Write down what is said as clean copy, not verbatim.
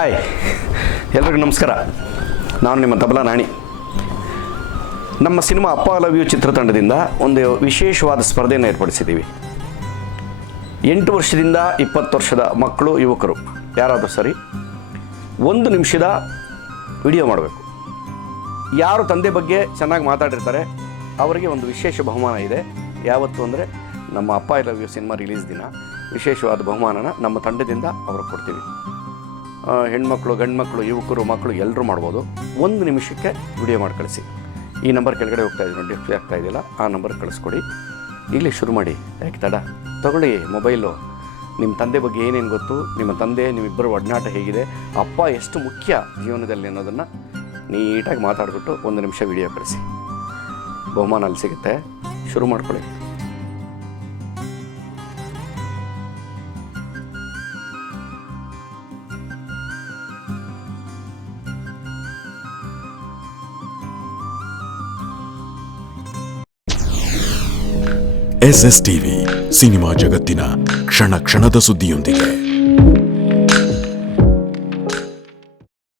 Hi, ಎಲ್ರಿಗೂ ನಮಸ್ಕಾರ. ನಾನು ನಿಮ್ಮ ತಬಲಾ ನಾಣಿ. ನಮ್ಮ ಸಿನಿಮಾ ಅಪ್ಪ ಲವ್ ಯು ಚಿತ್ರತಂಡದಿಂದ ಒಂದು ವಿಶೇಷವಾದ ಸ್ಪರ್ಧೆಯನ್ನು ಏರ್ಪಡಿಸಿದ್ದೀವಿ. 8 ವರ್ಷದಿಂದ 20 ವರ್ಷದ ಮಕ್ಕಳು, ಯುವಕರು ಯಾರಾದರೂ ಸರಿ 1 ನಿಮಿಷದ ವಿಡಿಯೋ ಮಾಡಬೇಕು. ಯಾರು ತಂದೆ ಬಗ್ಗೆ ಚೆನ್ನಾಗಿ ಮಾತಾಡಿರ್ತಾರೆ ಅವರಿಗೆ ಒಂದು ವಿಶೇಷ ಬಹುಮಾನ ಇದೆ. ಯಾವತ್ತು ಅಂದರೆ ನಮ್ಮ ಅಪ್ಪ I love you cinema release ದಿನ ವಿಶೇಷವಾದ ಬಹುಮಾನನ ನಮ್ಮ ತಂಡದಿಂದ ಅವ್ರಿಗೆ ಕೊಡ್ತೀವಿ. ಹೆಣ್ಮಕ್ಳು, ಗಂಡು ಮಕ್ಕಳು, ಯುವಕರು, ಮಕ್ಕಳು ಎಲ್ಲರೂ ಮಾಡ್ಬೋದು. 1 ನಿಮಿಷಕ್ಕೆ ವಿಡಿಯೋ ಮಾಡಿ ಕಳಿಸಿ. ಈ ನಂಬರ್ ಕೆಳಗಡೆ ಹೋಗ್ತಾ ಇದ್ದೀನಿ ನೋಡಿ, ಡಿಸ್ಪ್ಲೇ ಆಗ್ತಾ ಇದೆಯಲ್ಲ, ಆ ನಂಬರ್ ಕಳಿಸ್ಕೊಡಿ. ಇಲ್ಲಿ ಶುರು ಮಾಡಿ. ಯಾಕೆ ತಡ? ತಗೊಳ್ಳಿ ಮೊಬೈಲು. ನಿಮ್ಮ ತಂದೆ ಬಗ್ಗೆ ಏನೇನು ಗೊತ್ತು, ನಿಮ್ಮ ತಂದೆ ನಿಮ್ಮಿಬ್ಬರು ಒಡನಾಟ ಹೇಗಿದೆ, ಅಪ್ಪ ಎಷ್ಟು ಮುಖ್ಯ ಜೀವನದಲ್ಲಿ ಅನ್ನೋದನ್ನು ನೀಟಾಗಿ ಮಾತಾಡಿಬಿಟ್ಟು 1 ನಿಮಿಷ ವಿಡಿಯೋ ಕಳಿಸಿ. ಬಹುಮಾನ ಅಲ್ಲಿ ಸಿಗುತ್ತೆ. ಶುರು ಮಾಡ್ಕೊಳ್ಳಿ. SS ಟಿವಿ, ಸಿನಿಮಾ ಜಗತ್ತಿನ ಕ್ಷಣ ಕ್ಷಣದ ಸುದ್ದಿಯೊಂದಿಗೆ.